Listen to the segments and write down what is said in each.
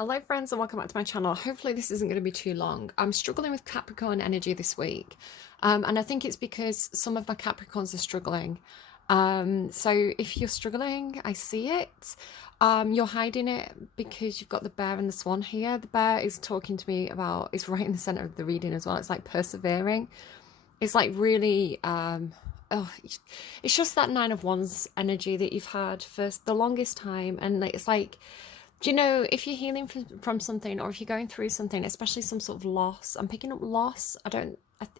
Hello friends and welcome back to my channel. Hopefully this isn't going to be too long. I'm struggling with Capricorn energy this week, and I think it's because some of my Capricorns are struggling. So if you're struggling, I see it. You're hiding it because you've got the bear and the swan here. The bear is talking to me about, it's right in the center of the reading as well. It's like persevering. It's like really, oh, it's just that Nine of Wands energy that you've had for the longest time. And it's like, do you know, if you're healing from something, or if you're going through something, especially some sort of loss, I'm picking up loss.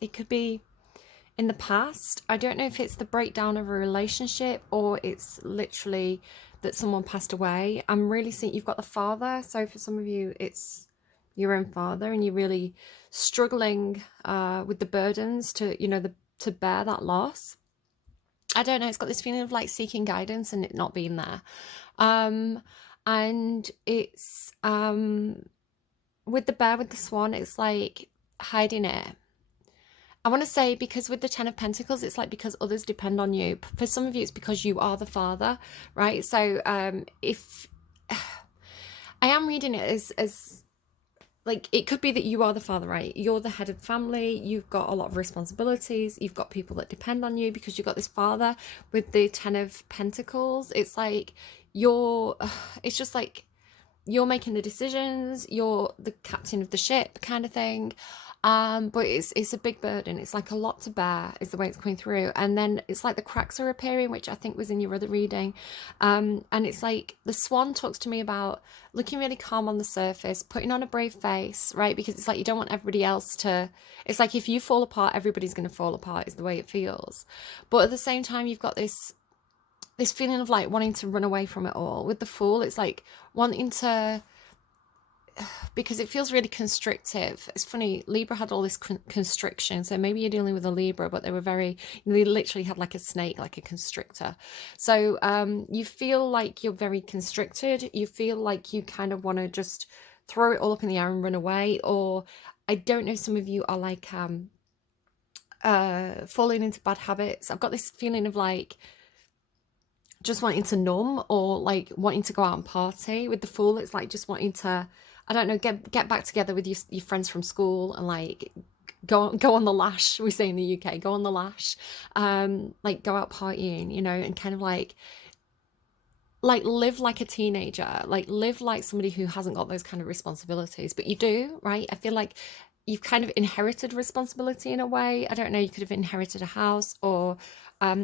It could be in the past. I don't know if it's the breakdown of a relationship or it's literally that someone passed away. I'm really seeing you've got the father. So for some of you, it's your own father and you're really struggling with the burdens to bear that loss. I don't know, it's got this feeling of like seeking guidance and it not being there. And it's with the bear with the swan, it's like hiding it. I want to say, because with the Ten of Pentacles, it's like because others depend on you. For some of you, it's because you are the father, right? So if I am reading it as like, it could be that you are the father, right? You're the head of the family. You've got a lot of responsibilities. You've got people that depend on you because you've got this father with the Ten of Pentacles. It's like it's just like you're making the decisions. You're the captain of the ship kind of thing. But it's a big burden. It's like a lot to bear is the way it's coming through. And then it's like the cracks are appearing, which I think was in your other reading. And it's like the swan talks to me about looking really calm on the surface, putting on a brave face, right? Because it's like you don't want everybody else to, it's like if you fall apart, everybody's going to fall apart is the way it feels. But at the same time, you've got this feeling of like wanting to run away from it all. With the Fool, it's like wanting to, because it feels really constrictive. It's funny, Libra had all this constriction, so maybe you're dealing with a Libra, but they were very, they literally had like a snake, like a constrictor. So you feel like you're very constricted. You feel like you kind of want to just throw it all up in the air and run away. Or I don't know, some of you are like falling into bad habits. I've got this feeling of like just wanting to numb, or like wanting to go out and party. With the Fool, it's like just wanting to, I don't know, get back together with your friends from school and like go on the lash, we say in the UK, go on the lash, like go out partying, you know, and kind of like live like a teenager, like live like somebody who hasn't got those kind of responsibilities, but you do, right? I feel like you've kind of inherited responsibility in a way. I don't know, you could have inherited a house, or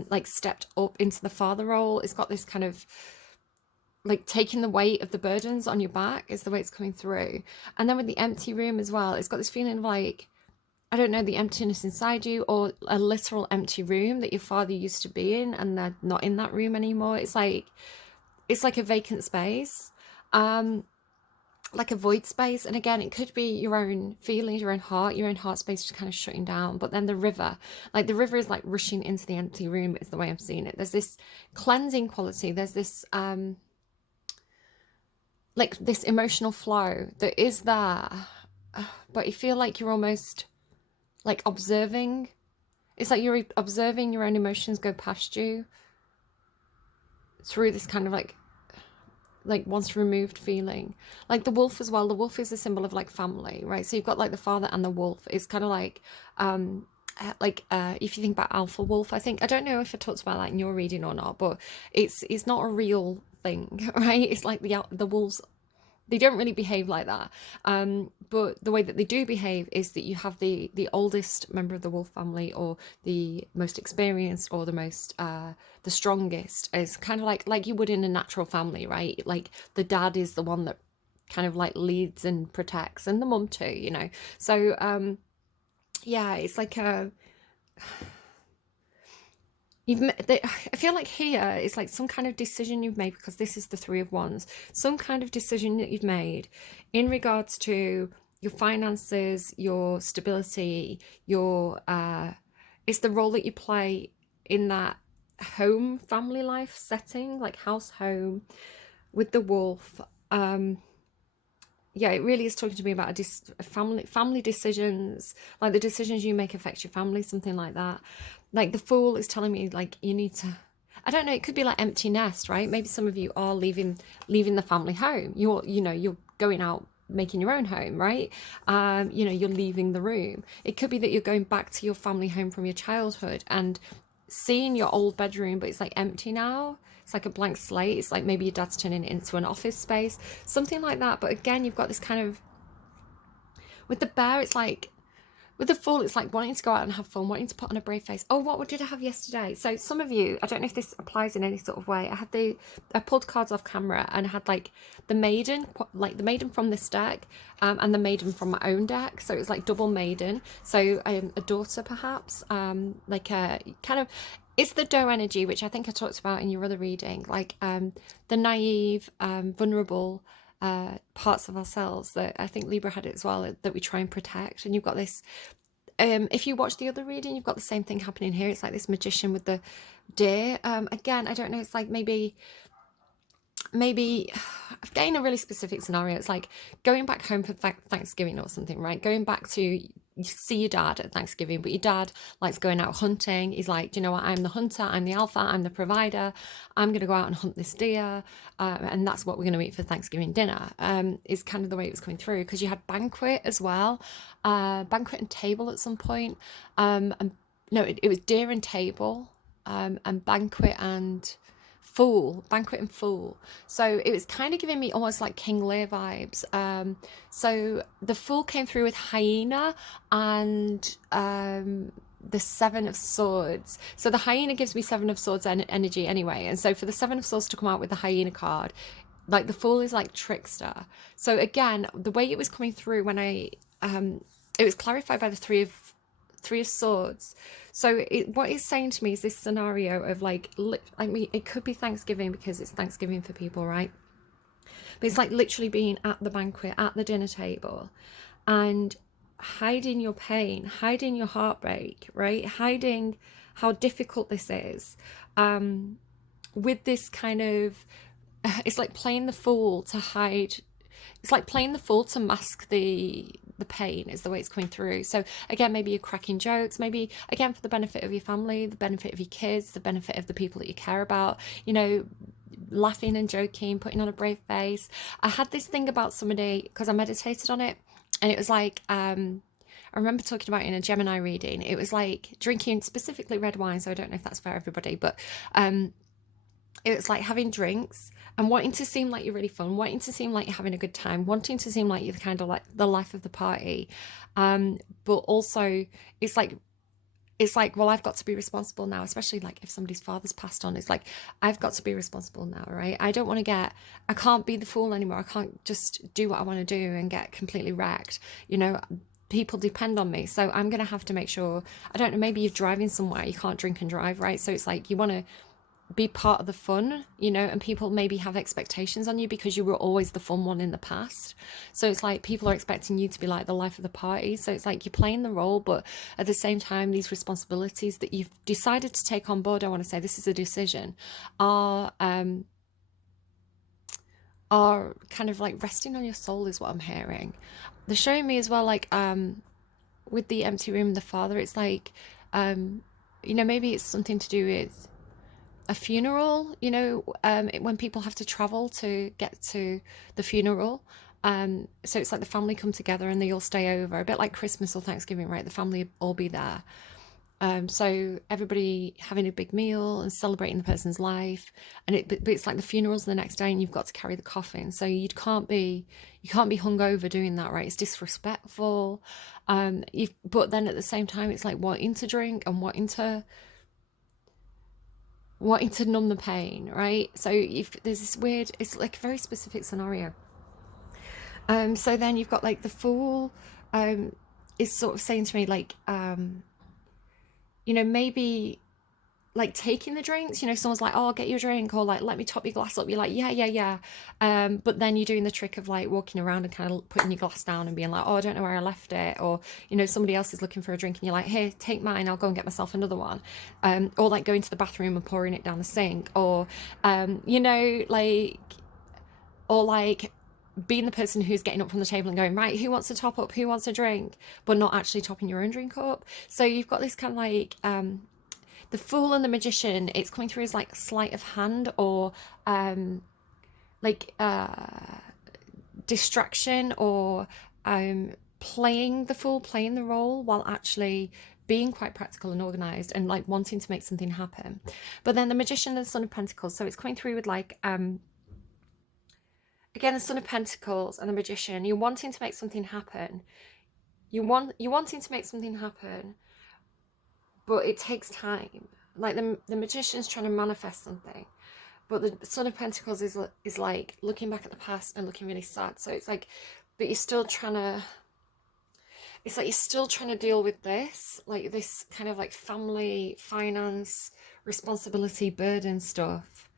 like stepped up into the father role. It's got this kind of like taking the weight of the burdens on your back is the way it's coming through. And then with the empty room as well, it's got this feeling of like, I don't know, the emptiness inside you, or a literal empty room that your father used to be in and they're not in that room anymore. It's like a vacant space, like a void space. And again, it could be your own feelings, your own heart space just kind of shutting down. But then the river is like rushing into the empty room is the way I'm seeing it. There's this cleansing quality. There's this like this emotional flow that is there, but you feel like you're almost like observing. It's like you're observing your own emotions go past you through this kind of like once removed feeling. Like the wolf as well. The wolf is a symbol of like family, right? So you've got like the father and the wolf. It's kind of like if you think about alpha wolf, I don't know if I talked about that in your reading or not, but it's not a real thing, right? It's like the wolves, they don't really behave like that, but the way that they do behave is that you have the oldest member of the wolf family, or the most experienced, or the most the strongest, is kind of like you would in a natural family, right? Like the dad is the one that kind of like leads and protects, and the mum too, you know. So yeah, it's like a I feel like here it's like some kind of decision you've made, because this is the Three of Wands. Some kind of decision that you've made in regards to your finances, your stability, your it's the role that you play in that home family life setting, like house home. With the wolf, yeah, it really is talking to me about a family decisions, like the decisions you make affect your family, something like that. Like the Fool is telling me like you need to, I don't know, it could be like empty nest, right? Maybe some of you are leaving the family home. You're going out, making your own home, right? You know, you're leaving the room. It could be that you're going back to your family home from your childhood and seeing your old bedroom, but it's like empty now. It's like a blank slate. It's like maybe your dad's turning it into an office space, something like that. But again, you've got this kind of, with the bear, it's like, with the Fool, it's like wanting to go out and have fun, wanting to put on a brave face. Oh, what did I have yesterday? So some of you, I don't know if this applies in any sort of way. I pulled cards off camera and I had like the maiden from this deck, and the maiden from my own deck. So it's like double maiden. So a daughter perhaps, like a kind of, it's the doe energy, which I think I talked about in your other reading, like the naive, vulnerable parts of ourselves that I think Libra had it as well, that we try and protect. And you've got this, if you watch the other reading, you've got the same thing happening here. It's like this magician with the deer. Again, I don't know, it's like maybe I'm getting a really specific scenario. It's like going back home for Thanksgiving or something, right? Going back to see your dad at Thanksgiving, but your dad likes going out hunting. He's like, do you know what? I'm the hunter, I'm the alpha, I'm the provider. I'm going to go out and hunt this deer, and that's what we're going to eat for Thanksgiving dinner. Is kind of the way it was coming through, because you had banquet as well, banquet and table at some point. And no, it was deer and table, and banquet and Fool, banquet and Fool. So it was kind of giving me almost like King Lear vibes. So the Fool came through with hyena and the Seven of Swords. So the hyena gives me Seven of Swords energy anyway. And so for the Seven of Swords to come out with the hyena card, like the Fool is like trickster. So again, the way it was coming through when it was clarified by the Three of Swords. So what it's saying to me is this scenario of like, I mean, it could be Thanksgiving because it's Thanksgiving for people, right? But it's like literally being at the banquet, at the dinner table, and hiding your pain, hiding your heartbreak, right? Hiding how difficult this is, with this kind of, it's like playing the fool to hide. It's like playing the fool to mask the pain, is the way it's coming through. So again, maybe you're cracking jokes, maybe again for the benefit of your family, the benefit of your kids, the benefit of the people that you care about, you know, laughing and joking, putting on a brave face. I had this thing about somebody, because I meditated on it, and it was like, I remember talking about it in a Gemini reading. It was like drinking specifically red wine, so I don't know if that's for everybody, but it was like having drinks and wanting to seem like you're really fun, wanting to seem like you're having a good time, wanting to seem like you're kind of like the life of the party, but also it's like, well, I've got to be responsible now, especially like if somebody's father's passed on. It's like, I've got to be responsible now, right? I can't be the fool anymore. I can't just do what I want to do and get completely wrecked, you know. People depend on me, so I'm gonna have to make sure, I don't know, maybe you're driving somewhere, you can't drink and drive, right? So it's like you want to be part of the fun, you know, and people maybe have expectations on you because you were always the fun one in the past. So it's like people are expecting you to be like the life of the party. So it's like you're playing the role, but at the same time, these responsibilities that you've decided to take on board, I want to say this is a decision, are kind of like resting on your soul, is what I'm hearing. They're showing me as well, like with the empty room, the father, it's like, you know, maybe it's something to do with a funeral, you know, when people have to travel to get to the funeral. So it's like the family come together and they all stay over, a bit like Christmas or Thanksgiving, right? The family all be there. So everybody having a big meal and celebrating the person's life, and but it's like the funeral's the next day and you've got to carry the coffin. So you can't be hungover doing that, right? It's disrespectful. But then at the same time, it's like wanting to drink and wanting to numb the pain, right? So if there's this weird, it's like a very specific scenario. So then you've got like the fool, is sort of saying to me like, you know, maybe like taking the drinks, you know, someone's like, oh, I'll get you a drink, or like, let me top your glass up. You're like, yeah. But then you're doing the trick of like walking around and kind of putting your glass down and being like, oh, I don't know where I left it. Or, you know, somebody else is looking for a drink and you're like, here, take mine, I'll go and get myself another one. Or like going to the bathroom and pouring it down the sink, or, you know, like, or like being the person who's getting up from the table and going, right, who wants to top up, who wants a drink, but not actually topping your own drink up. So you've got this kind of like, the fool and the magician, it's coming through as like sleight of hand, or like distraction or playing the fool, playing the role, while actually being quite practical and organized and like wanting to make something happen. But then the Magician and the Son of Pentacles, so it's coming through with like again, the Son of Pentacles and the Magician. You're wanting to make something happen. You're wanting to make something happen, but it takes time. Like the Magician's trying to manifest something, but the Son of Pentacles is like looking back at the past and looking really sad. So it's like, but you're still trying to, it's like you're still trying to deal with this, like this kind of like family, finance, responsibility, burden stuff,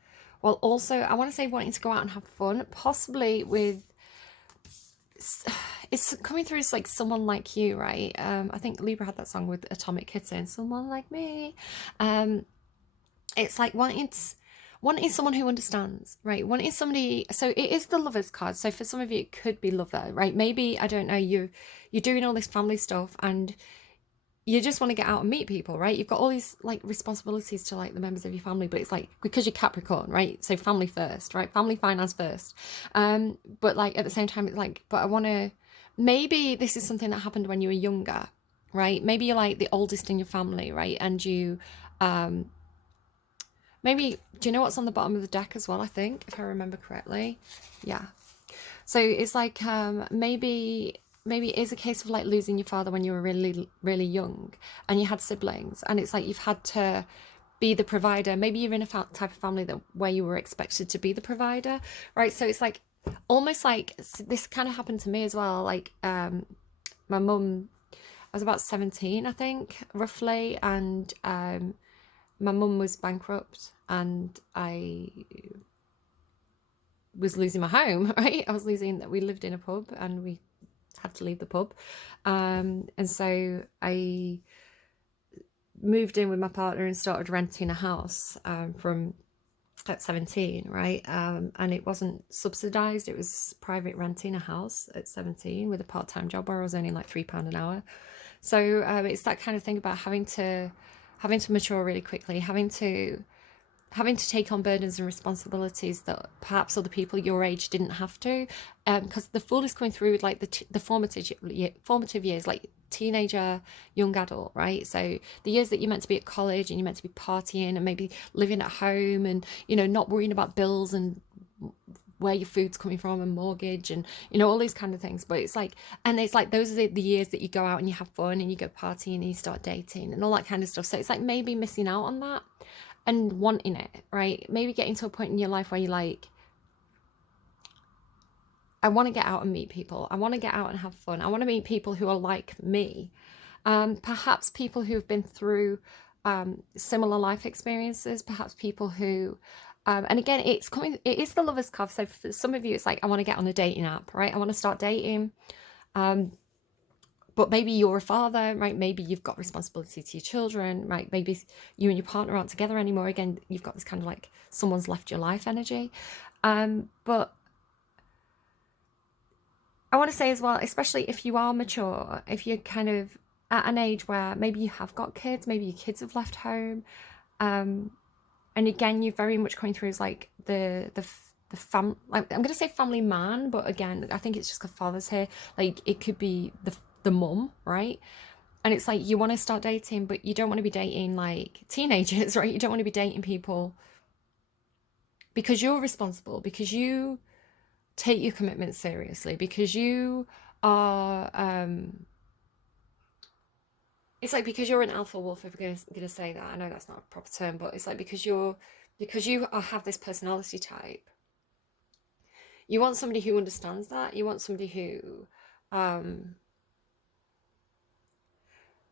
while also, I want to say, wanting to go out and have fun, possibly with, it's coming through as like someone like you, right? I think Libra had that song with Atomic Kitten, someone like me. It's like wanting someone who understands, right? Wanting somebody, so it is the Lovers card. So for some of you, it could be lover, right? Maybe, I don't know, you're doing all this family stuff and you just want to get out and meet people, right? You've got all these like responsibilities to like the members of your family, but it's like, because you're Capricorn, right? So family first, right? Family, finance first. But like at the same time, it's like, but I want to, maybe this is something that happened when you were younger, right? Maybe you're like the oldest in your family, right? And you, maybe, do you know what's on the bottom of the deck as well, I think, if I remember correctly? Yeah. So it's like, maybe it is a case of like losing your father when you were really, really young and you had siblings, and it's like you've had to be the provider. Maybe you're in a type of family that where you were expected to be the provider, right? So it's like almost like this kind of happened to me as well. Like my mum, I was about 17, I think, roughly, and my mum was bankrupt and I was losing my home, right? I was losing that. We lived in a pub and we had to leave the pub. And so I moved in with my partner and started renting a house from at 17, right? And it wasn't subsidized. It was private renting a house at 17 with a part-time job where I was earning like £3 an hour. So it's that kind of thing about having to mature really quickly, having to take on burdens and responsibilities that perhaps other people your age didn't have to, because the Fool is coming through with like the formative years, like teenager, young adult, right? So the years that you're meant to be at college and you're meant to be partying and maybe living at home and, you know, not worrying about bills and where your food's coming from and mortgage and, you know, all these kind of things. But it's like, and it's like those are the years that you go out and you have fun and you go partying and you start dating and all that kind of stuff. So it's like maybe missing out on that and wanting it, right? Maybe getting to a point in your life where you're like, I want to get out and meet people. I want to get out and have fun. I want to meet people who are like me. Perhaps people who've been through similar life experiences, perhaps people who, and again, it is the Lovers card. So for some of you, it's like, I want to get on a dating app, right? I want to start dating. But maybe you're a father, right? Maybe you've got responsibility to your children, right? Maybe you and your partner aren't together anymore. Again, you've got this kind of like someone's left your life energy. But I want to say as well, especially if you are mature, if you're kind of at an age where maybe you have got kids, maybe your kids have left home. And again, you're very much coming through as like the fam, like I'm going to say family man, but again, I think it's just because father's here. Like it could be the mum, right? And it's like you want to start dating, but you don't want to be dating like teenagers, right? You don't want to be dating people because you're responsible, because you take your commitments seriously, because you are it's like because you're an alpha wolf, if we're gonna say that. I know that's not a proper term, but it's like because you have this personality type, you want somebody who understands that. You want somebody who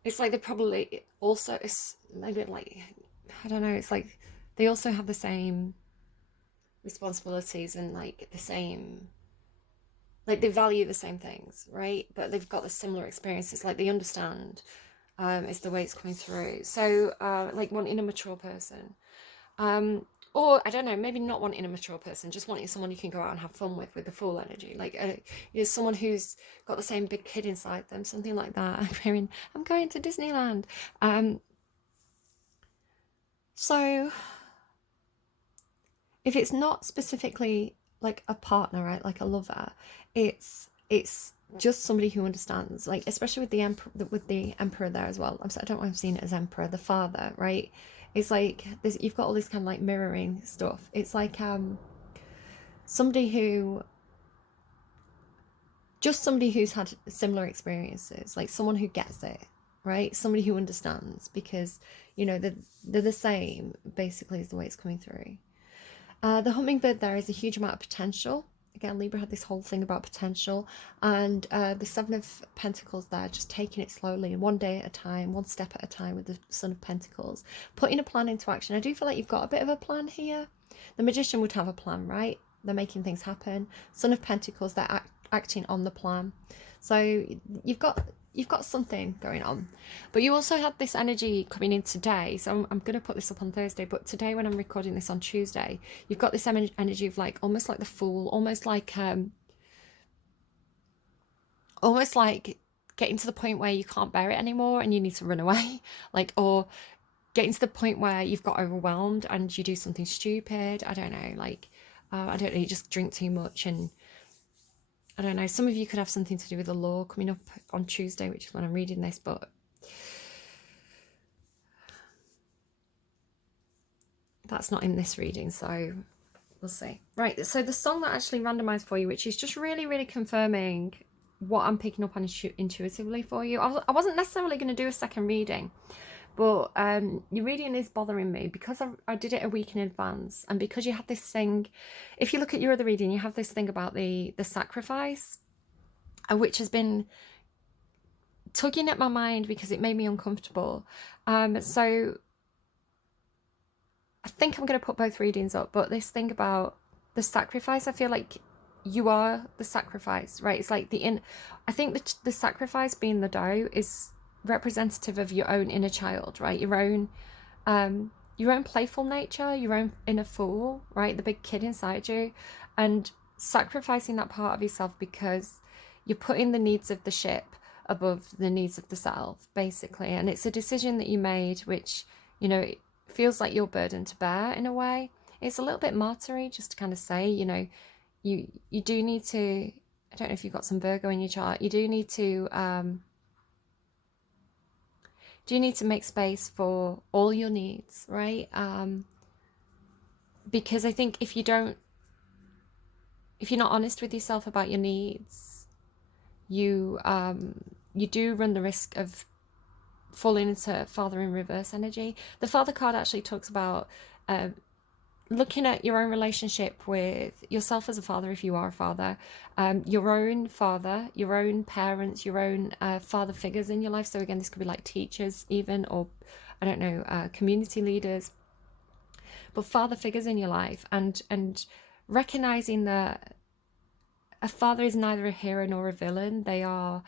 it's like they probably also, it's maybe like, I don't know, it's like they also have the same responsibilities and like the same, like they value the same things, right? But they've got the similar experiences, like they understand, is the way it's coming through. So like wanting a mature person, or I don't know, maybe not wanting a mature person, just wanting someone you can go out and have fun with the Fool energy, like someone who's got the same big kid inside them, something like that. I'm going to Disneyland. So if it's not specifically like a partner, right, like a lover, it's just somebody who understands, like especially with the emperor there as well. I don't know why I'm seeing it as emperor, the father, right? It's like this, you've got all this kind of like mirroring stuff. It's like somebody who, just somebody who's had similar experiences, like someone who gets it, right? Somebody who understands, because you know they're the same basically, is the way it's coming through. The hummingbird there is a huge amount of potential. Again, Libra had this whole thing about potential, and the Seven of Pentacles there, just taking it slowly, one day at a time, one step at a time, with the Son of Pentacles, putting a plan into action. I do feel like you've got a bit of a plan here. The Magician would have a plan, right? They're making things happen. Son of Pentacles, they're acting on the plan. So you've got something going on. But you also had this energy coming in today. So I'm going to put this up on Thursday, but today when I'm recording this on Tuesday, you've got this energy of like, almost like the Fool, almost like getting to the point where you can't bear it anymore and you need to run away, like, or getting to the point where you've got overwhelmed and you do something stupid. I don't know, like, I don't know, you just drink too much, and I don't know, some of you could have something to do with the law coming up on Tuesday, which is when I'm reading this, but that's not in this reading, so we'll see. Right, so the song that I actually randomized for you, which is just really, really confirming what I'm picking up on intuitively for you. I wasn't necessarily going to do a second reading, but your reading is bothering me because I did it a week in advance, and because you have this thing, if you look at your other reading, you have this thing about the sacrifice, which has been tugging at my mind because it made me uncomfortable. So I think I'm going to put both readings up, but this thing about the sacrifice, I feel like you are the sacrifice, right? It's like I think the sacrifice, being the doe, is representative of your own inner child, right? Your own playful nature, your own inner fool, right? The big kid inside you, and sacrificing that part of yourself because you're putting the needs of the ship above the needs of the self, basically. And it's a decision that you made, which, you know, it feels like your burden to bear in a way. It's a little bit martyry, just to kind of say, you know, you do need to, I don't know if you've got some Virgo in your chart, you do need to make space for all your needs, right? Because I think if you're not honest with yourself about your needs, you do run the risk of falling into Father in reverse energy. The Father card actually talks about looking at your own relationship with yourself as a father, if you are a father, your own father, your own parents, your own father figures in your life. So again, this could be like teachers even, or I don't know, community leaders, but father figures in your life, and recognizing that a father is neither a hero nor a villain. They are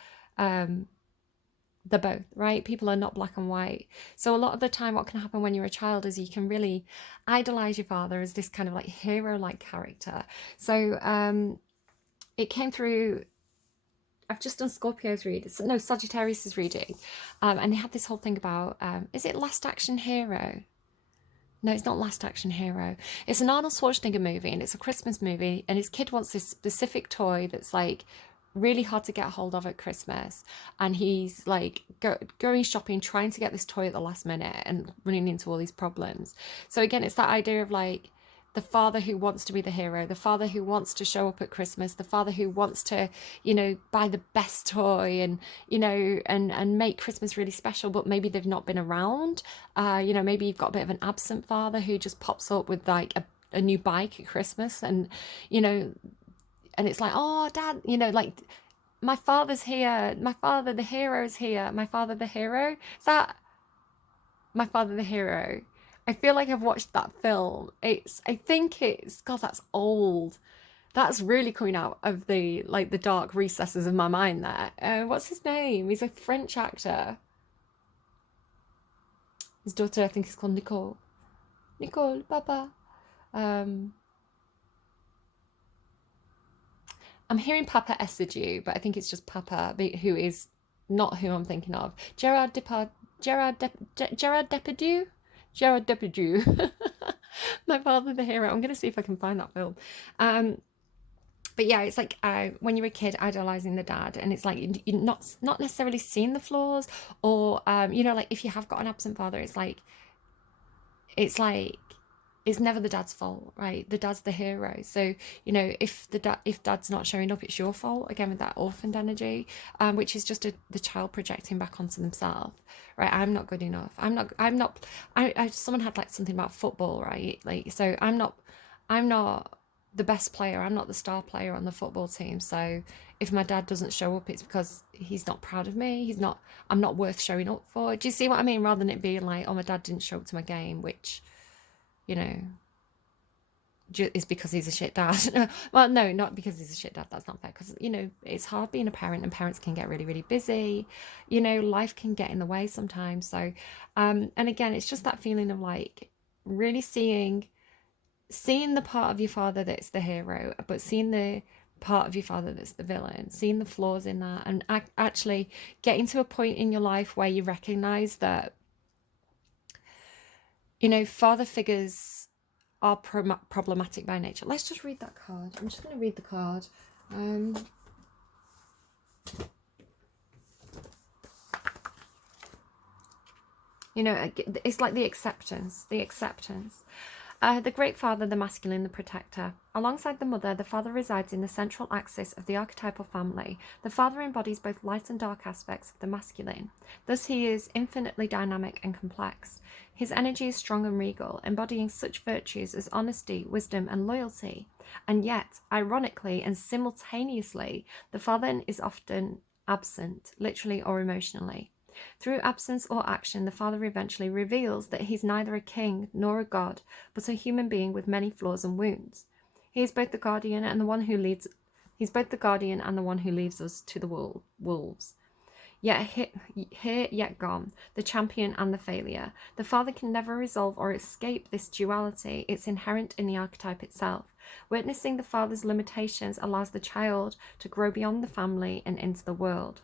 they're both, right? People are not black and white. So a lot of the time what can happen when you're a child is you can really idolize your father as this kind of like hero-like character. So it came through, I've just done Scorpio's reading, no, Sagittarius's reading, and they had this whole thing about, is it Last Action Hero? No, it's not Last Action Hero. It's an Arnold Schwarzenegger movie, and it's a Christmas movie, and his kid wants this specific toy that's like really hard to get hold of at Christmas, and he's like going shopping, trying to get this toy at the last minute and running into all these problems. So again, it's that idea of like the father who wants to be the hero, the father who wants to show up at Christmas, the father who wants to, you know, buy the best toy and, you know, and make Christmas really special, but maybe they've not been around. You know, maybe you've got a bit of an absent father who just pops up with like a new bike at Christmas, and, you know, and it's like, oh, Dad, you know, like, my father's here. My father, the hero's here. My father, the hero. Is that My Father, the Hero? I feel like I've watched that film. I think it's, God, that's old. That's really coming out of the dark recesses of my mind there. What's his name? He's a French actor. His daughter, I think, is called Nicole. Nicole, Papa. I'm hearing Papa Essaju, but I think it's just Papa, who is not who I'm thinking of. Gerard Depardieu? Gerard Depardieu. My Father the Hero. I'm going to see if I can find that film. But yeah, it's like when you're a kid idolizing the dad, and it's like you're not necessarily seeing the flaws, or you know, like if you have got an absent father, it's like it's never the dad's fault, right? The dad's the hero. So you know, if dad's not showing up, it's your fault. Again, with that orphaned energy, which is just the child projecting back onto themselves, right? I'm not good enough. Someone had like something about football, right? Like, so I'm not the best player. I'm not the star player on the football team. So if my dad doesn't show up, it's because he's not proud of me. I'm not worth showing up for. Do you see what I mean? Rather than it being like, oh, my dad didn't show up to my game, which, you know, is because he's a shit dad. Well, no, not because he's a shit dad. That's not fair. Because, you know, it's hard being a parent, and parents can get really, really busy. You know, life can get in the way sometimes. So, and again, it's just that feeling of like really seeing the part of your father that's the hero, but seeing the part of your father that's the villain, seeing the flaws in that, and actually getting to a point in your life where you recognize that, you know, father figures are problematic by nature. Let's just read that card. I'm just going to read the card. You know, it's like the acceptance. The great father, the masculine, the protector. Alongside the mother, the father resides in the central axis of the archetypal family. The father embodies both light and dark aspects of the masculine. Thus, he is infinitely dynamic and complex. His energy is strong and regal, embodying such virtues as honesty, wisdom, and loyalty. And yet, ironically and simultaneously, the father is often absent, literally or emotionally. Through absence or action, the father eventually reveals that he's neither a king nor a god, but a human being with many flaws and wounds. He is both the guardian and the one who leads. He's both the guardian and the one who leaves us to the wolves. Yet here, yet gone, the champion and the failure. The father can never resolve or escape this duality. It's inherent in the archetype itself. Witnessing the father's limitations allows the child to grow beyond the family and into the world.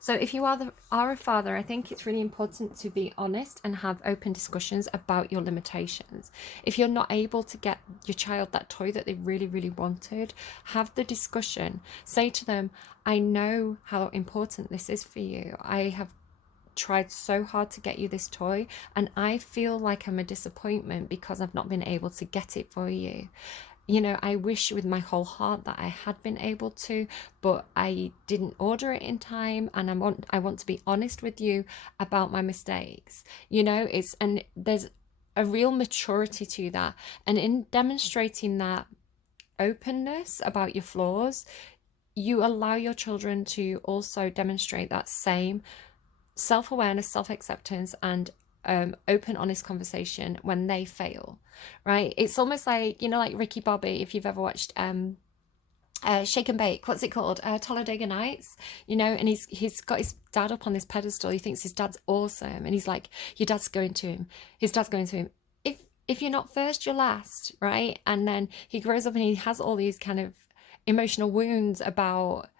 So if you are a father, I think it's really important to be honest and have open discussions about your limitations. If you're not able to get your child that toy that they really, really wanted, have the discussion. Say to them, I know how important this is for you. I have tried so hard to get you this toy, and I feel like I'm a disappointment because I've not been able to get it for you. You know, I wish with my whole heart that I had been able to, but I didn't order it in time, and I want to be honest with you about my mistakes. You know, and there's a real maturity to that. And in demonstrating that openness about your flaws, you allow your children to also demonstrate that same self-awareness, self-acceptance, and open, honest conversation when they fail, right? It's almost like, you know, like Ricky Bobby, if you've ever watched Shake and Bake, what's it called? Talladega Nights, you know, and he's got his dad up on this pedestal. He thinks his dad's awesome, and he's like, his dad's going to him, if you're not first, you're last, right? And then he grows up and he has all these kind of emotional wounds about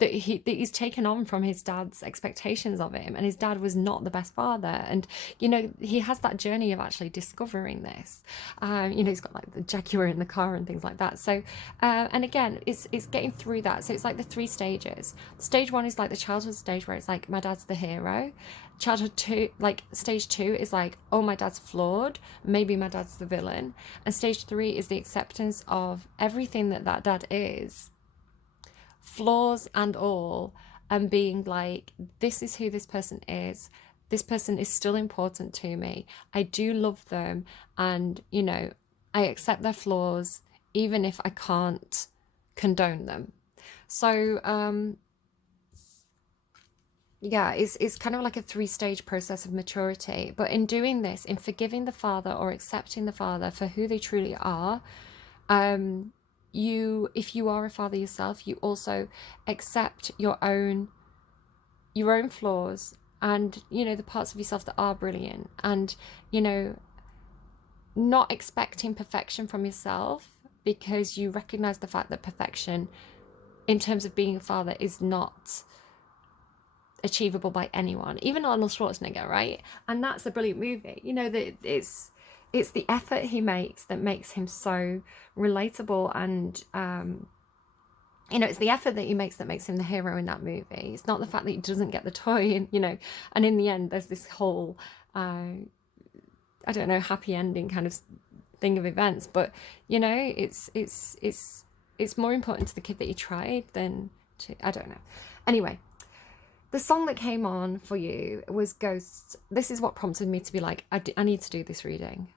that he's taken on from his dad's expectations of him, and his dad was not the best father. And you know, he has that journey of actually discovering this. You know, he's got like the Jaguar in the car and things like that. So and again, it's getting through that. So it's like the 3 stages. Stage 1 is like the childhood stage, where it's like, my dad's the hero. Childhood 2, like stage 2 is like, oh, my dad's flawed, maybe my dad's the villain. And stage 3 is the acceptance of everything that dad is, flaws and all, and being like, this is who this person is. This person is still important to me. I do love them, and you know, I accept their flaws even if I can't condone them. So yeah, it's kind of like a 3-stage process of maturity. But in doing this, in forgiving the father or accepting the father for who they truly are, if you are a father yourself, you also accept your own flaws, and you know, the parts of yourself that are brilliant, and you know, not expecting perfection from yourself, because you recognize the fact that perfection in terms of being a father is not achievable by anyone, even Arnold Schwarzenegger, right? And that's a brilliant movie, you know, that it's it's the effort he makes that makes him so relatable, and you know, it's the effort that he makes that makes him the hero in that movie. It's not the fact that he doesn't get the toy, and you know, and in the end there's this whole I don't know, happy ending kind of thing of events, but you know, it's more important to the kid that he tried than to, I don't know. Anyway, the song that came on for you was Ghosts. This is what prompted me to be like, I need to do this reading.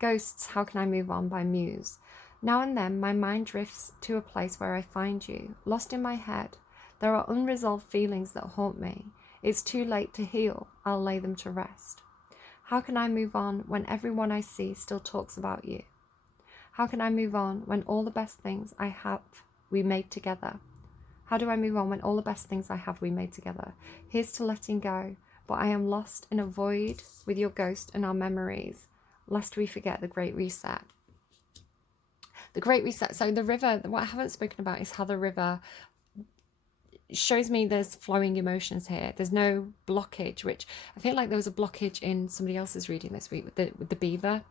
Ghosts, How Can I Move On by Muse. Now and then my mind drifts to a place where I find you, lost in my head. There are unresolved feelings that haunt me. It's too late to heal, I'll lay them to rest. How can I move on when everyone I see still talks about you? How can I move on when all the best things I have we made together? How do I move on when all the best things I have we made together? Here's to letting go, but I am lost in a void with your ghost and our memories, lest we forget the Great Reset. The Great Reset, so the river, what I haven't spoken about is how the river shows me there's flowing emotions here. There's no blockage, which I feel like there was a blockage in somebody else's reading this week with the beaver.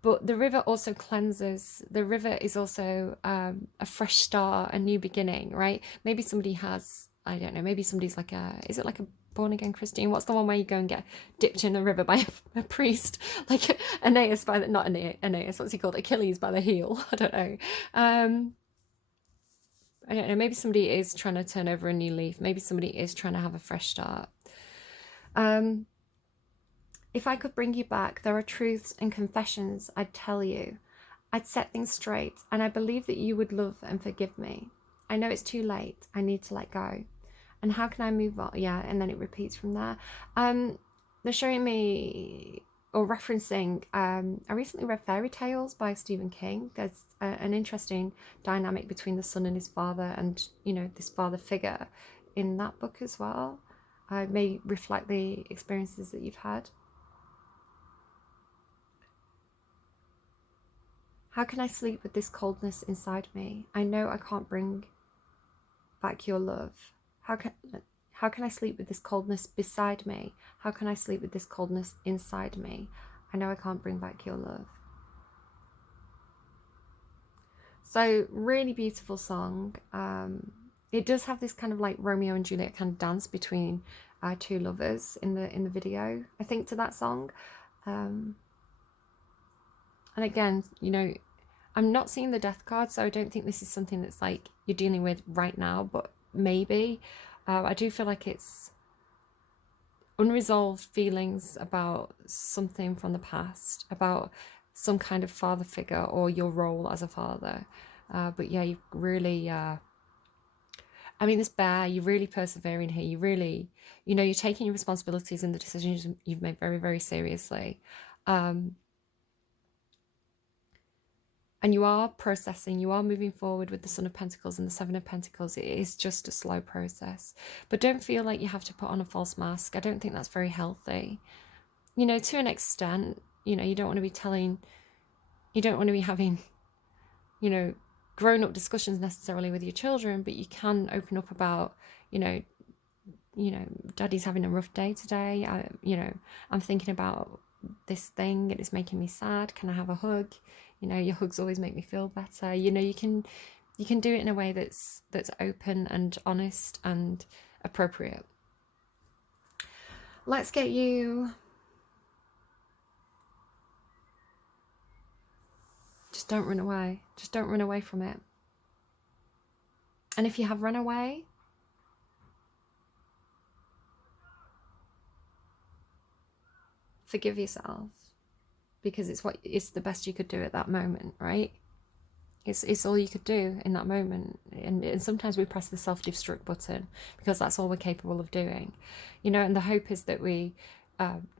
But the river also cleanses. The river is also a fresh start, a new beginning, right? Maybe somebody has, I don't know, maybe somebody's like is it like a born again Christian? What's the one where you go and get dipped in the river by a priest? Like Aeneas by the, not Aeneas, what's he called? Achilles by the heel. I don't know. I don't know, maybe somebody is trying to turn over a new leaf. Maybe somebody is trying to have a fresh start. If I could bring you back, there are truths and confessions I'd tell you. I'd set things straight, and I believe that you would love and forgive me. I know it's too late. I need to let go. And how can I move on? Yeah, and then it repeats from there. They're showing me or referencing, I recently read Fairy Tales by Stephen King. There's an interesting dynamic between the son and his father, and you know, this father figure in that book as well. May reflect the experiences that you've had. How can I sleep with this coldness inside me? I know I can't bring back your love. How can I sleep with this coldness beside me? How can I sleep with this coldness inside me? I know I can't bring back your love. So really beautiful song. It does have this kind of like Romeo and Juliet kind of dance between two lovers in the video, I think, to that song. And again, you know, I'm not seeing the death card, so I don't think this is something that's like you're dealing with right now, but maybe. I do feel like it's unresolved feelings about something from the past, about some kind of father figure or your role as a father. But yeah, you really, I mean, this bear, you're really persevering here. You really, you know, you're taking your responsibilities and the decisions you've made very, very seriously. And you are processing, you are moving forward with the Son of Pentacles and the Seven of Pentacles. It is just a slow process. But don't feel like you have to put on a false mask. I don't think that's very healthy. You know, to an extent, you know, you don't want to be having, you know, grown-up discussions necessarily with your children, but you can open up about, you know, Daddy's having a rough day today. I'm thinking about this thing and it's making me sad. Can I have a hug? You know, your hugs always make me feel better. You know, you can do it in a way that's open and honest and appropriate. Let's get you. Just don't run away. Just don't run away from it. And if you have run away, forgive yourself, because it's the best you could do at that moment, right? It's all you could do in that moment. And sometimes we press the self-destruct button because that's all we're capable of doing, you know. And the hope is that we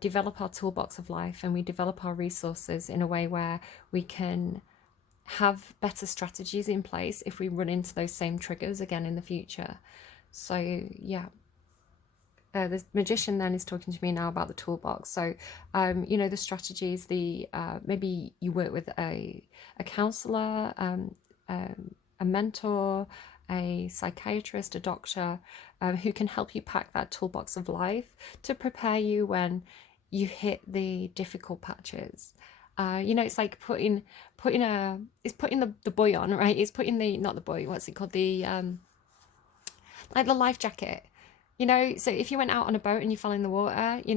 develop our toolbox of life and we develop our resources in a way where we can have better strategies in place if we run into those same triggers again in the future. So yeah. The Magician then is talking to me now about the toolbox. So, you know, the strategies, maybe you work with a counsellor, a mentor, a psychiatrist, a doctor, who can help you pack that toolbox of life to prepare you when you hit the difficult patches. You know, it's like putting the buoy on, right? It's putting the, not the buoy, what's it called? Like the life jacket. You know, so if you went out on a boat and you fell in the water, you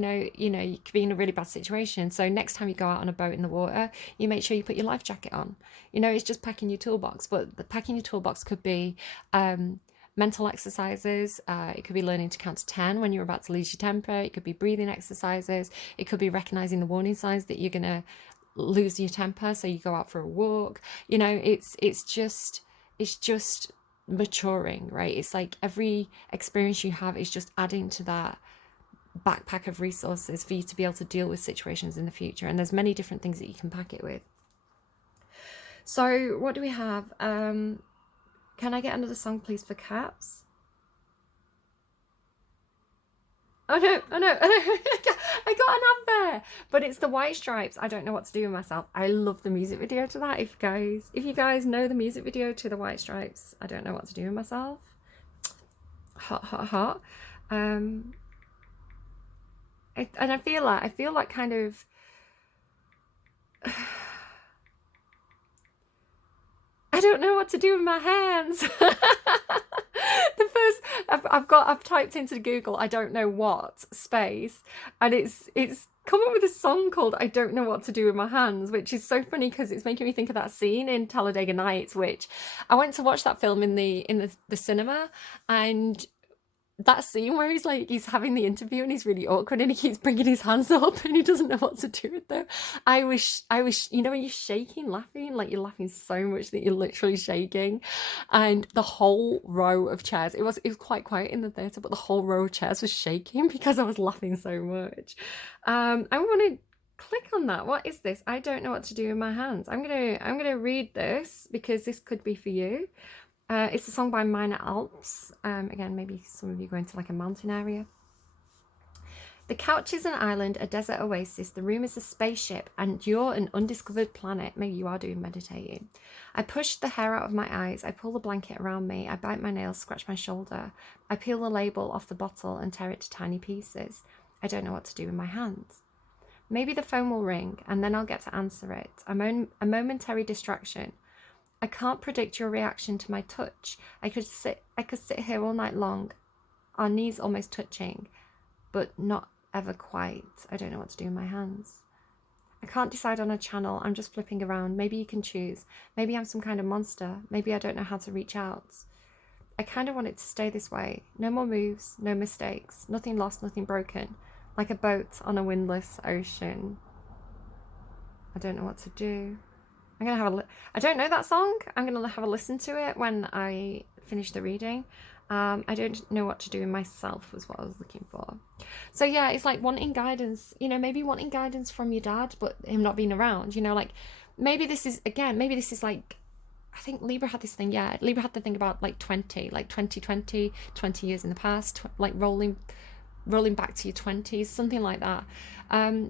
could be in a really bad situation. So next time you go out on a boat in the water, you make sure you put your life jacket on. You know, it's just packing your toolbox, but the packing your toolbox could be mental exercises. It could be learning to count to 10 when you're about to lose your temper. It could be breathing exercises. It could be recognizing the warning signs that you're gonna lose your temper, so you go out for a walk. You know, it's just maturing, right? It's like every experience you have is just adding to that backpack of resources for you to be able to deal with situations in the future. And there's many different things that you can pack it with. So what do we have? Can I get another song please for Caps? Oh no, oh no, oh no. I got an ad there. But it's the White Stripes. I don't know what to do with myself. I love the music video to that. If you guys know the music video to the White Stripes, I don't know what to do with myself. Hot, hot, hot. And I feel like kind of I don't know what to do with my hands. I've typed into Google, I don't know what space, and it's come up with a song called I Don't Know What to Do with My Hands, which is so funny because it's making me think of that scene in Talladega Nights, which I went to watch that film in the cinema, and that scene where he's having the interview and he's really awkward and he keeps bringing his hands up and he doesn't know what to do with them. I wish, you know, when you're shaking, laughing, like you're laughing so much that you're literally shaking. And the whole row of chairs, it was quite quiet in the theatre, but the whole row of chairs was shaking because I was laughing so much. I want to click on that. What is this? I don't know what to do with my hands. I'm gonna read this because this could be for you. It's a song by Minor Alps. Again, maybe some of you go into like a mountain area. The couch is an island, a desert oasis. The room is a spaceship, and you're an undiscovered planet. Maybe you are doing meditating. I push the hair out of my eyes. I pull the blanket around me. I bite my nails, scratch my shoulder. I peel the label off the bottle and tear it to tiny pieces. I don't know what to do with my hands. Maybe the phone will ring, and then I'll get to answer it. A momentary distraction. I can't predict your reaction to my touch. I could sit here all night long, our knees almost touching, but not ever quite. I don't know what to do with my hands. I can't decide on a channel. I'm just flipping around. Maybe you can choose. Maybe I'm some kind of monster. Maybe I don't know how to reach out. I kind of want it to stay this way. No more moves, no mistakes, nothing lost, nothing broken. Like a boat on a windless ocean. I don't know what to do. I'm gonna have I don't know that song. I'm gonna have a listen to it when I finish the reading. I don't know what to do with myself was what I was looking for. So yeah, it's like wanting guidance, you know, maybe wanting guidance from your dad, but him not being around, you know, like maybe this is like, I think Libra had this thing, yeah, Libra had the thing about like 2020, 20 years in the past, like rolling back to your 20s, something like that.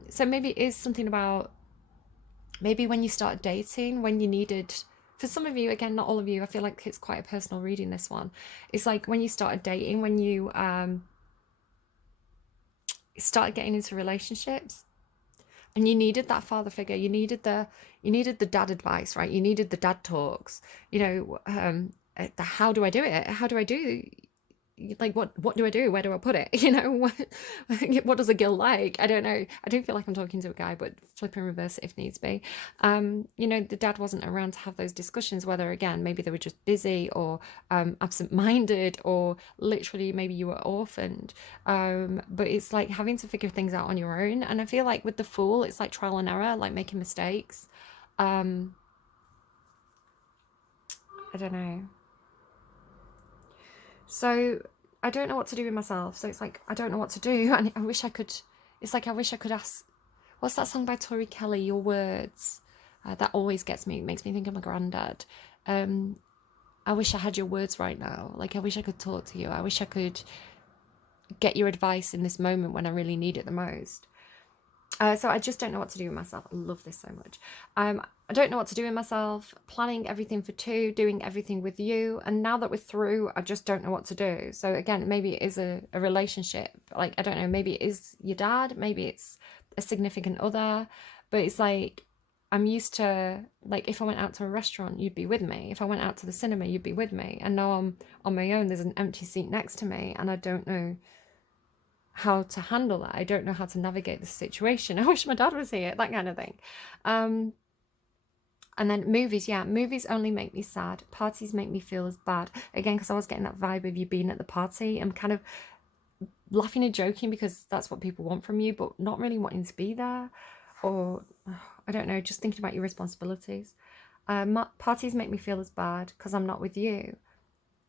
So maybe it is something about maybe when you started dating, when you needed, for some of you, again, not all of you, I feel like it's quite a personal reading, this one. It's like when you started dating, when you started getting into relationships and you needed that father figure, you needed the dad advice, right? You needed the dad talks, you know, the how do I do it? How do I do, like what do I do? Where do I put it? You know, what does a girl like? I don't know. I don't feel like I'm talking to a guy, but flip and reverse it if needs be. You know, the dad wasn't around to have those discussions, whether again maybe they were just busy or absent-minded, or literally maybe you were orphaned. But it's like having to figure things out on your own. And I feel like with the Fool, it's like trial and error, like making mistakes. I don't know. So I don't know what to do with myself. So it's like, I don't know what to do. And I wish I could, it's like, I wish I could ask, what's that song by Tori Kelly? Your Words. That always makes me think of my granddad. I wish I had your words right now. Like, I wish I could talk to you. I wish I could get your advice in this moment when I really need it the most. So I just don't know what to do with myself. I love this so much. I don't know what to do with myself, planning everything for two, doing everything with you. And now that we're through, I just don't know what to do. So again, maybe it is a relationship. Like, I don't know, maybe it is your dad, maybe it's a significant other, but it's like I'm used to, like, if I went out to a restaurant, you'd be with me. If I went out to the cinema, you'd be with me. And now I'm on my own. There's an empty seat next to me, and I don't know how to handle that. I don't know how to navigate the situation. I wish my dad was here, that kind of thing. And then movies, yeah, movies only make me sad. Parties make me feel as bad. Again, because I was getting that vibe of you being at the party. I'm kind of laughing and joking because that's what people want from you, but not really wanting to be there. Or, I don't know, just thinking about your responsibilities. Parties make me feel as bad because I'm not with you.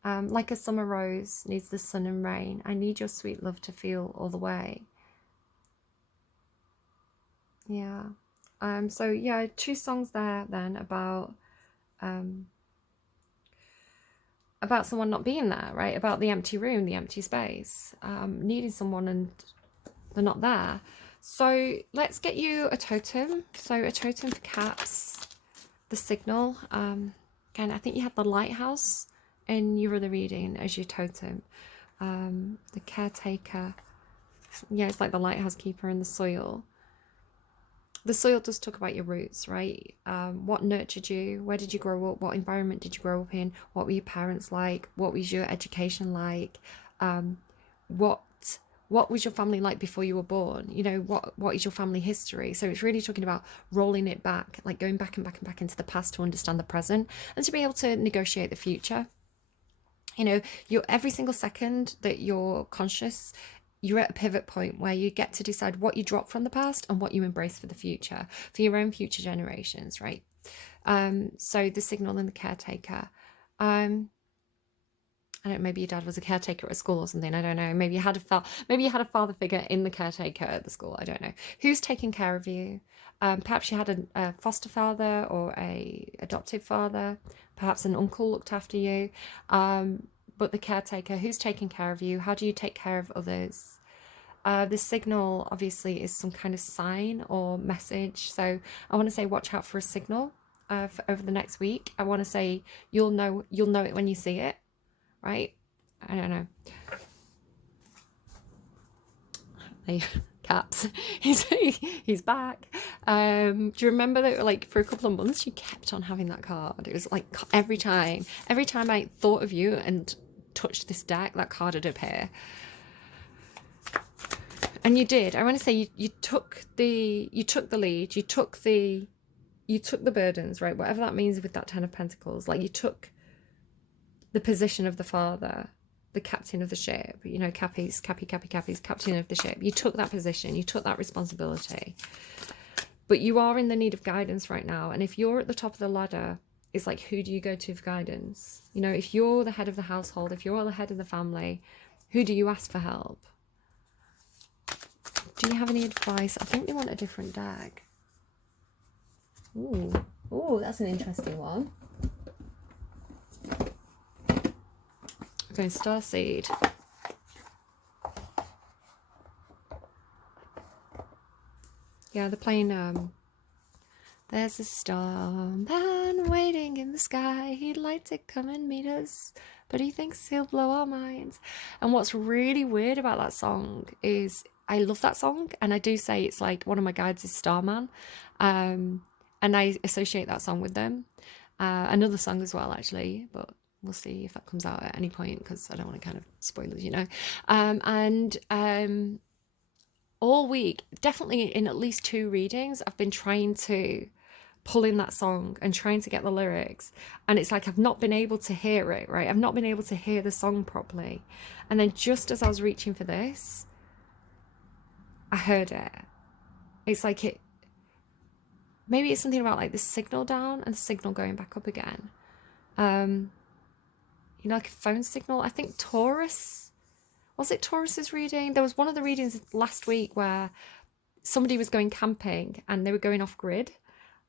Like a summer rose needs the sun and rain. I need your sweet love to feel all the way. Yeah. So yeah, 2 songs there then about someone not being there, right? About the empty room, the empty space, needing someone and they're not there. So let's get you a totem. So a totem for Caps, the signal. Again, I think you had the lighthouse in your other reading as your totem. The caretaker. Yeah, it's like the lighthouse keeper in the soil. The soil does talk about your roots, right? What nurtured you? Where did you grow up? What environment did you grow up in? What were your parents like? What was your education like? What was your family like before you were born? You know, what is your family history? So it's really talking about rolling it back, like going back and back and back into the past to understand the present and to be able to negotiate the future. You know, every single second that you're conscious, you're at a pivot point where you get to decide what you drop from the past and what you embrace for the future, for your own future generations, right? So the signal and the caretaker. I don't know, maybe your dad was a caretaker at school or something. I don't know. Maybe you had a father figure in the caretaker at the school. I don't know. Who's taking care of you? Perhaps you had a foster father or a adoptive father. Perhaps an uncle looked after you. But the caretaker, who's taking care of you? How do you take care of others? The signal obviously is some kind of sign or message. So I want to say watch out for a signal for over the next week. I want to say you'll know it when you see it, right? I don't know. Caps. He's back. Do you remember that, like, for a couple of months you kept on having that card? It was like every time I thought of you and touched this deck, that card would appear. And you did. I want to say you took the lead, you took the burdens, right? Whatever that means with that 10 of Pentacles. Like, you took the position of the father, the captain of the ship, you know, cappies, captain of the ship. You took that position, you took that responsibility. But you are in the need of guidance right now. And if you're at the top of the ladder, it's like, who do you go to for guidance? You know, if you're the head of the household, if you're the head of the family, who do you ask for help? Do you have any advice? I think they want a different deck. Ooh, that's an interesting one. Okay, Starseed. Yeah, they're playing, there's a starman waiting in the sky. He'd like to come and meet us, but he thinks he'll blow our minds. And what's really weird about that song is I love that song, and I do say it's like one of my guides is Starman, and I associate that song with them. Another song as well, actually, but we'll see if that comes out at any point because I don't want to kind of spoilers, you know. All week, definitely in at least 2 readings, I've been trying to pull in that song and trying to get the lyrics, and it's like I've not been able to hear it, right? I've not been able to hear the song properly. And then just as I was reaching for this, I heard it. It's like maybe it's something about like the signal down and the signal going back up again. You know, like a phone signal. I think Taurus, was it Taurus's reading? There was one of the readings last week where somebody was going camping and they were going off grid.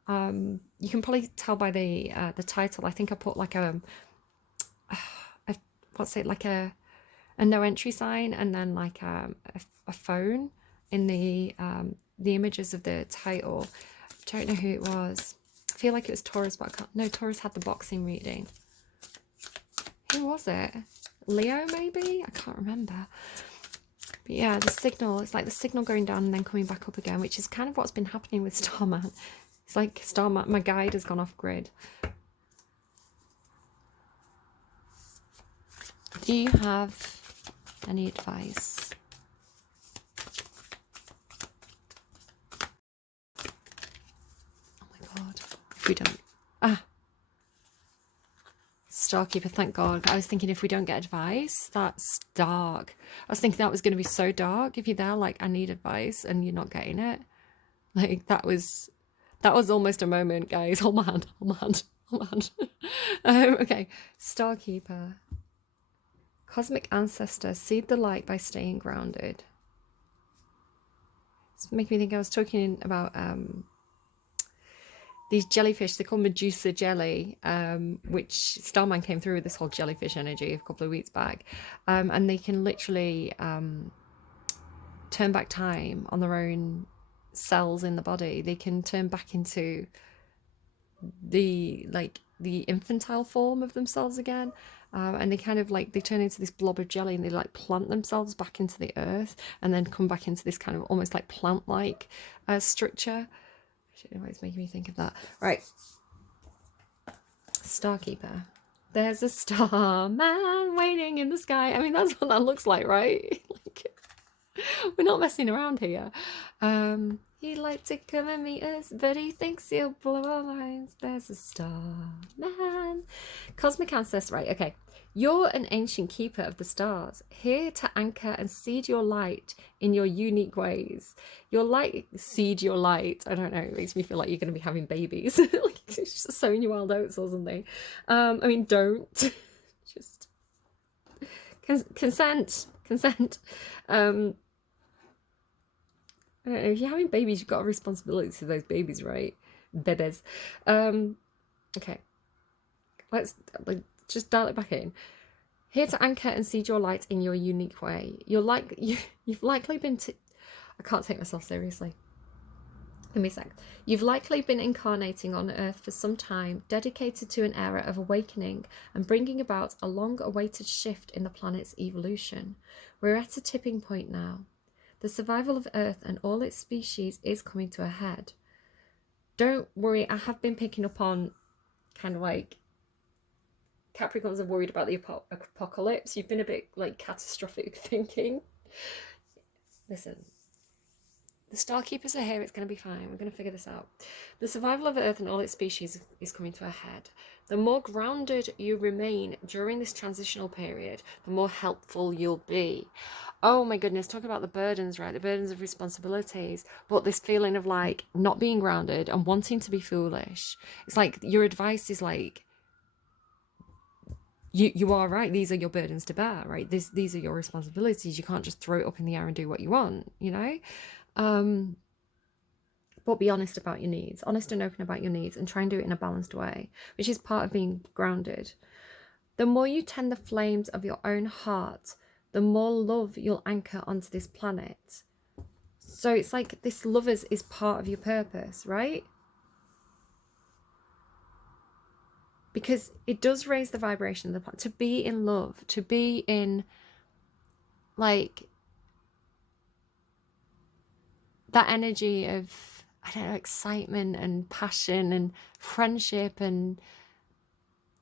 You can probably tell by the title. I think I put like like a no entry sign and then like a phone in the images of the title. I don't know who it was. I feel like it was Taurus, but I can't. No, Taurus had the boxing reading. Who was it? Leo, maybe? I can't remember. But yeah, the signal, it's like the signal going down and then coming back up again, which is kind of what's been happening with Starman. It's like Starman, my guide has gone off grid. Do you have any advice? Oh my God, if we don't, Starkeeper, thank God. I was thinking if we don't get advice, that's dark. I was thinking that was going to be so dark if you're there like, I need advice and you're not getting it. Like that was almost a moment, guys. Hold my hand, hold my hand, hold my hand. Okay, Starkeeper. Cosmic ancestor, seed the light by staying grounded. It's making me think I was talking about these jellyfish. They're called Medusa jelly, which Starman came through with this whole jellyfish energy a couple of weeks back, and they can literally turn back time on their own cells in the body. They can turn back into the infantile form of themselves again, and they kind of like, they turn into this blob of jelly and they like plant themselves back into the earth and then come back into this kind of almost like plant-like structure. It's making me think of that. Right, Starkeeper. There's a star man waiting in the sky. I mean, that's what that looks like, right? Like, we're not messing around here. He'd like to come and meet us, but he thinks he'll blow our minds. There's a star man. Cosmic ancestor, right, okay. You're an ancient keeper of the stars, here to anchor and seed your light in your unique ways. Your light, seed your light. I don't know, it makes me feel like you're going to be having babies. Like it's just sowing your wild oats or something. I mean, don't. Just consent. I don't know, if you're having babies, you've got a responsibility to those babies, right? Bebes. Okay. Let's just dial it back in. Here to anchor and seed your light in your unique way. You've likely been I can't take myself seriously. Give me a sec. You've likely been incarnating on Earth for some time, dedicated to an era of awakening and bringing about a long-awaited shift in the planet's evolution. We're at a tipping point now. The survival of Earth and all its species is coming to a head. Don't worry, I have been picking up on kind of like Capricorns are worried about the apocalypse. You've been a bit like catastrophic thinking. Listen, the star keepers are here. It's going to be fine. We're going to figure this out. The survival of Earth and all its species is coming to a head. The more grounded you remain during this transitional period, the more helpful you'll be. Oh my goodness, talk about the burdens, right? The burdens of responsibilities, but this feeling of like not being grounded and wanting to be foolish. It's like your advice is like, you are right, these are your burdens to bear, right? These are your responsibilities. You can't just throw it up in the air and do what you want, you know? But be honest about your needs, honest and open about your needs, and try and do it in a balanced way, which is part of being grounded. The more you tend the flames of your own heart, the more love you'll anchor onto this planet. So it's like this love is part of your purpose, right? Because it does raise the vibration of the planet. To be in love, to be in like that energy of, I don't know, excitement and passion and friendship and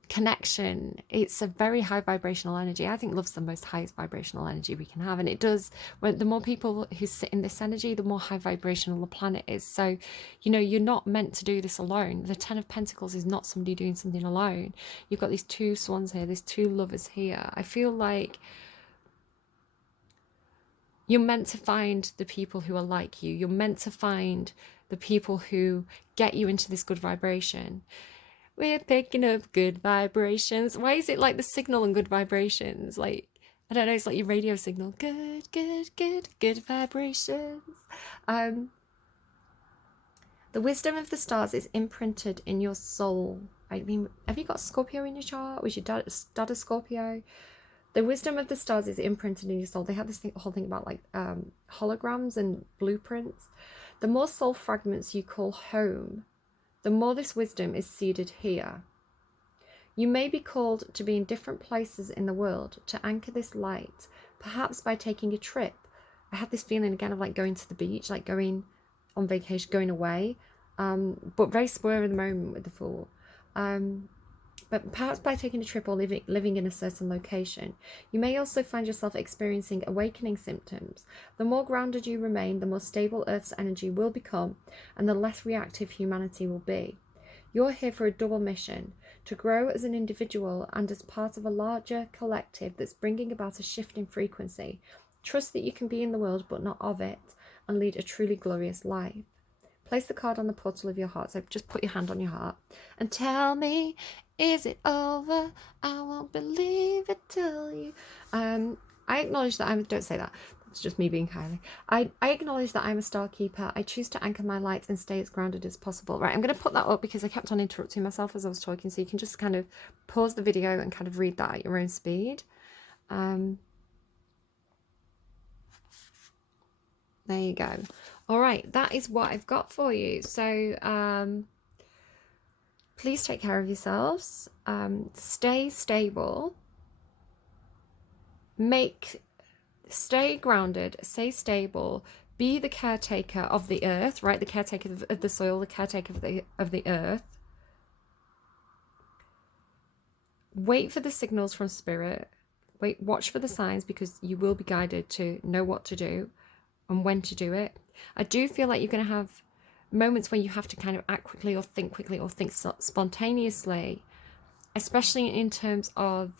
connection. It's a very high vibrational energy. I think love's the most highest vibrational energy we can have, and it does, when the more people who sit in this energy, the more high vibrational the planet is. So, you know, you're not meant to do this alone. The 10 of Pentacles is not somebody doing something alone. You've got these two swans here, these two lovers here. I feel like you're meant to find the people who are like you. You're meant to find the people who get you into this good vibration. We're picking up good vibrations. Why is it like the signal and good vibrations? Like, I don't know, it's like your radio signal. Good, good, good, good vibrations. The wisdom of the stars is imprinted in your soul. I mean, have you got Scorpio in your chart? Was your dad a Scorpio? The wisdom of the stars is imprinted in your soul. They have this whole thing about like holograms and blueprints. The more soul fragments you call home, the more this wisdom is seeded here. You may be called to be in different places in the world to anchor this light, perhaps by taking a trip I had this feeling again of like going to the beach, like going on vacation, going away, but very spur of the moment with the Fool. But perhaps by taking a trip or living in a certain location, you may also find yourself experiencing awakening symptoms. The more grounded you remain, the more stable Earth's energy will become, and the less reactive humanity will be. You're here for a double mission: to grow as an individual and as part of a larger collective that's bringing about a shift in frequency. Trust that you can be in the world but not of it, and lead a truly glorious life. Place the card on the portal of your heart. So just put your hand on your heart and tell me, is it over? I won't believe it till you. I acknowledge that don't say that. It's just me being Kylie. I acknowledge that I'm a star keeper. I choose to anchor my light and stay as grounded as possible. Right, I'm going to put that up because I kept on interrupting myself as I was talking. So you can just kind of pause the video and kind of read that at your own speed. There you go. All right, that is what I've got for you. So please take care of yourselves. Stay stable. Stay grounded. Stay stable. Be the caretaker of the earth, right? The caretaker of the soil, the caretaker of the earth. Wait for the signals from spirit. Watch for the signs, because you will be guided to know what to do and when to do it. I do feel like you're going to have moments where you have to kind of act quickly or think spontaneously, especially in terms of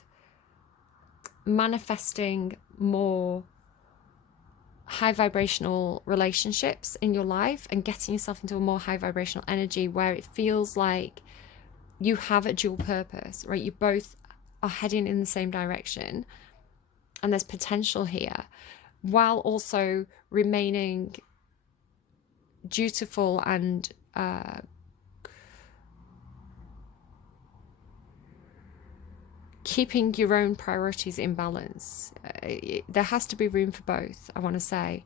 manifesting more high vibrational relationships in your life and getting yourself into a more high vibrational energy where it feels like you have a dual purpose, right? You both are heading in the same direction and there's potential here, while also remaining dutiful and keeping your own priorities in balance. There has to be room for both, I want to say.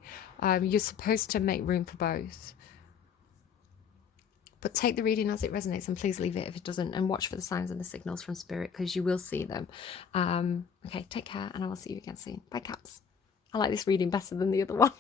You're supposed to make room for both. But take the reading as it resonates, and please leave it if it doesn't, and watch for the signs and the signals from spirit, because you will see them. Okay, take care, and I will see you again soon. Bye, Caps. I like this reading better than the other one.